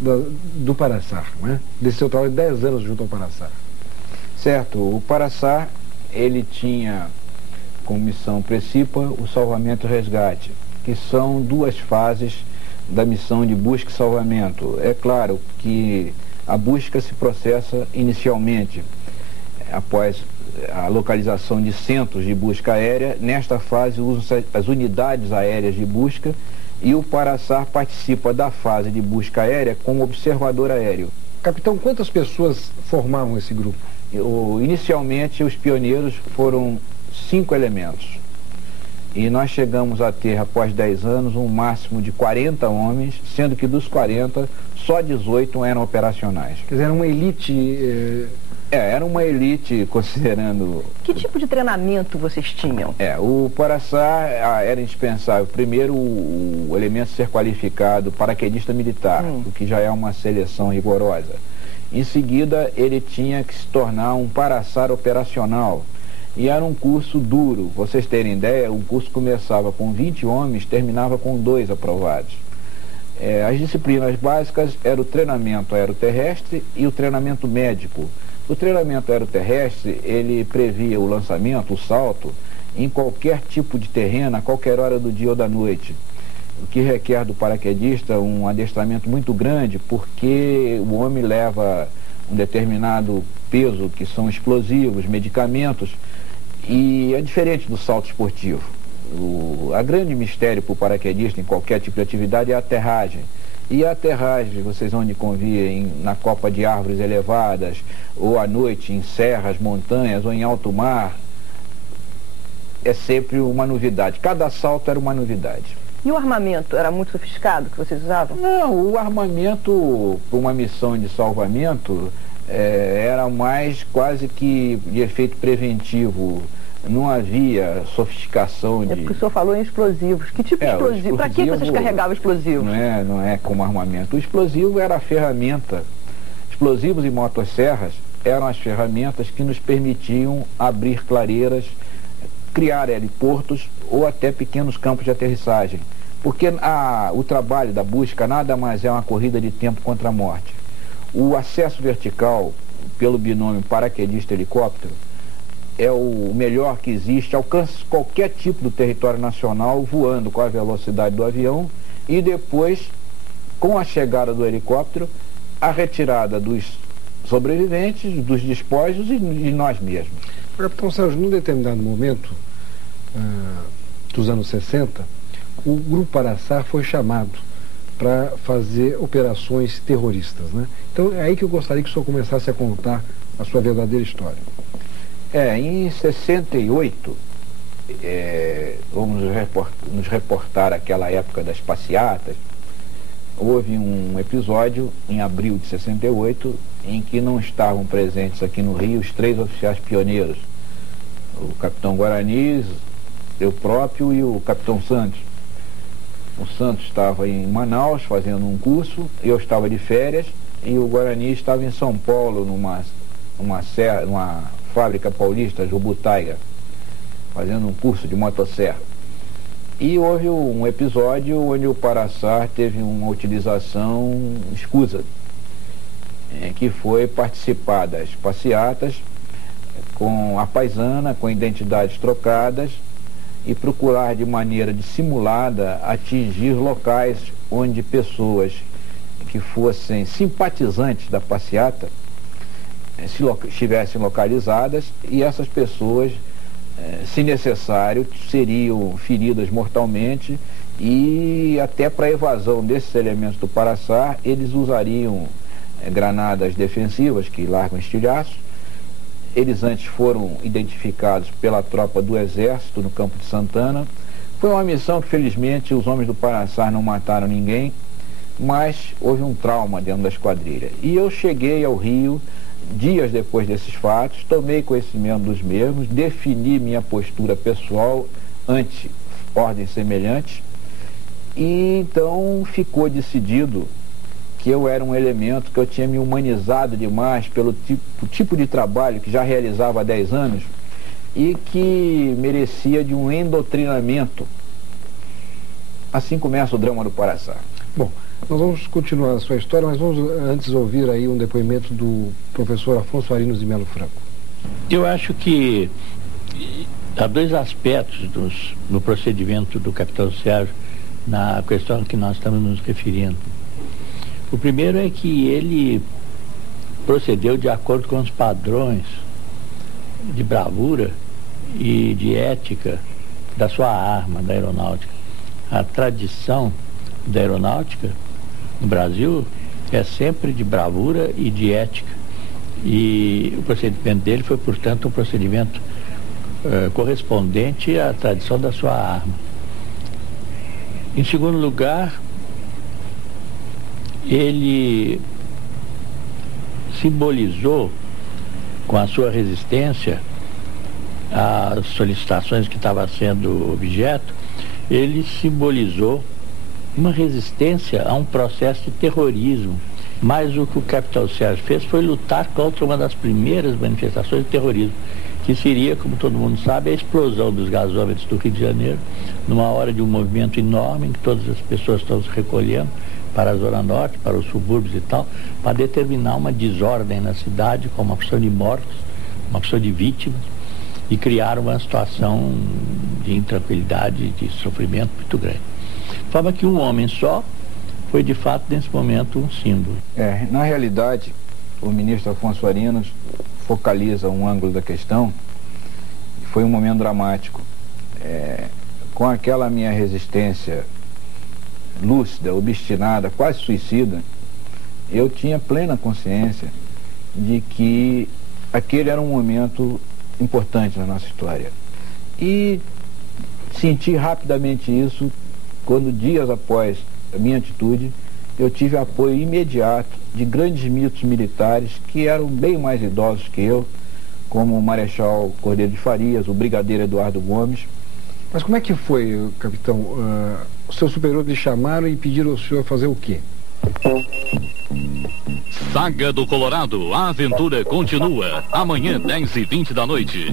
do Paraçar, né? Desse seu trabalho de 10 anos junto ao Paraçar. Certo, o Paraçar, ele tinha como missão principal o salvamento e resgate, que são duas fases da missão de busca e salvamento. É claro que a busca se processa inicialmente, após a localização de centros de busca aérea. Nesta fase usam as unidades aéreas de busca e o Paraçar participa da fase de busca aérea como observador aéreo. Capitão, quantas pessoas formavam esse grupo? Inicialmente, os pioneiros foram 5 elementos. E nós chegamos a ter, após 10 anos, um máximo de 40 homens, sendo que dos 40, só 18 eram operacionais. Quer dizer, era uma elite... Era uma elite, considerando... Que tipo de treinamento vocês tinham? O Paraçar era indispensável. Primeiro, o elemento ser qualificado paraquedista militar, o que já é uma seleção rigorosa. Em seguida, ele tinha que se tornar um Paraçar operacional. E era um curso duro. Vocês terem ideia, o curso começava com 20 homens, terminava com 2 aprovados. As disciplinas básicas eram o treinamento aeroterrestre e o treinamento médico. O treinamento aeroterrestre, ele previa o lançamento, o salto, em qualquer tipo de terreno, a qualquer hora do dia ou da noite. O que requer do paraquedista um adestramento muito grande, porque o homem leva um determinado peso, que são explosivos, medicamentos, e é diferente do salto esportivo. A grande mistério para o paraquedista em qualquer tipo de atividade é a aterragem. E a aterragem, vocês vão de convir na copa de árvores elevadas, ou à noite em serras, montanhas, ou em alto mar, é sempre uma novidade. Cada salto era uma novidade. E o armamento era muito sofisticado que vocês usavam? Não, o armamento para uma missão de salvamento era mais quase que de efeito preventivo. Não havia sofisticação de... porque o senhor falou em explosivos. Que tipo de explosivo? Para que vocês carregavam explosivos? Não é como armamento. O explosivo era a ferramenta. Explosivos e motosserras eram as ferramentas que nos permitiam abrir clareiras, criar heliportos ou até pequenos campos de aterrissagem. Porque o trabalho da busca nada mais é uma corrida de tempo contra a morte. O acesso vertical pelo binômio paraquedista-helicóptero é o melhor que existe, alcança qualquer tipo do território nacional voando com a velocidade do avião e depois, com a chegada do helicóptero, a retirada dos sobreviventes, dos despojos e de nós mesmos. Capitão Sérgio, num determinado momento dos anos 60, o Grupo Paraçar foi chamado para fazer operações terroristas, né? Então é aí que eu gostaria que o senhor começasse a contar a sua verdadeira história. Em 68, vamos nos reportar aquela época das passeatas. Houve um episódio em abril de 68 em que não estavam presentes aqui no Rio os 3 oficiais pioneiros, o capitão Guarani, eu próprio e o capitão Santos. O Santos estava em Manaus fazendo um curso, eu estava de férias e o Guarani estava em São Paulo numa fábrica paulista, Jubutaiga, fazendo um curso de motosserra. E houve um episódio onde o Paraçar teve uma utilização escusa, que foi participar das passeatas com a paisana, com identidades trocadas e procurar de maneira dissimulada atingir locais onde pessoas que fossem simpatizantes da passeata estivessem localizadas e essas pessoas, se necessário, seriam feridas mortalmente e até para a evasão desses elementos do Paraçar, eles usariam granadas defensivas que largam estilhaços. Eles antes foram identificados pela tropa do Exército no Campo de Santana. Foi uma missão que, felizmente, os homens do Paraçar não mataram ninguém, mas houve um trauma dentro da esquadrilha. E eu cheguei ao Rio dias depois desses fatos, tomei conhecimento dos mesmos, defini minha postura pessoal ante ordens semelhantes e então ficou decidido que eu era um elemento, que eu tinha me humanizado demais pelo tipo de trabalho que já realizava há 10 anos e que merecia de um endoctrinamento. Assim começa o drama do Paraçar. Bom, Nós vamos continuar a sua história, mas vamos antes ouvir aí um depoimento do professor Afonso Arinos de Melo Franco. Eu acho que há dois aspectos no procedimento do capitão Sérgio na questão que nós estamos nos referindo. O primeiro é que ele procedeu de acordo com os padrões de bravura e de ética da sua arma, da aeronáutica. A tradição da aeronáutica no Brasil é sempre de bravura e de ética. E o procedimento dele foi, portanto, um procedimento correspondente à tradição da sua arma. Em segundo lugar, ele simbolizou com a sua resistência às solicitações que estava sendo objeto, ele simbolizou uma resistência a um processo de terrorismo. Mas o que o capitão Sérgio fez foi lutar contra uma das primeiras manifestações de terrorismo, que seria, como todo mundo sabe, a explosão dos gasômetros do Rio de Janeiro, numa hora de um movimento enorme em que todas as pessoas estão se recolhendo para a Zona Norte, para os subúrbios e tal, para determinar uma desordem na cidade, com uma opção de mortos, uma opção de vítimas, e criar uma situação de intranquilidade, de sofrimento muito grande. De forma que um homem só foi, de fato, nesse momento, um símbolo. Na realidade, o ministro Afonso Arinos focaliza um ângulo da questão. Foi um momento dramático. Com aquela minha resistência lúcida, obstinada, quase suicida, eu tinha plena consciência de que aquele era um momento importante na nossa história. E senti rapidamente isso quando, dias após a minha atitude, eu tive apoio imediato de grandes mitos militares que eram bem mais idosos que eu, como o Marechal Cordeiro de Farias, o Brigadeiro Eduardo Gomes. Mas como é que foi, capitão? Os seus superiores lhe chamaram e pediram ao senhor fazer o quê? Saga do Colorado, a aventura continua. Amanhã, 10h20 da noite.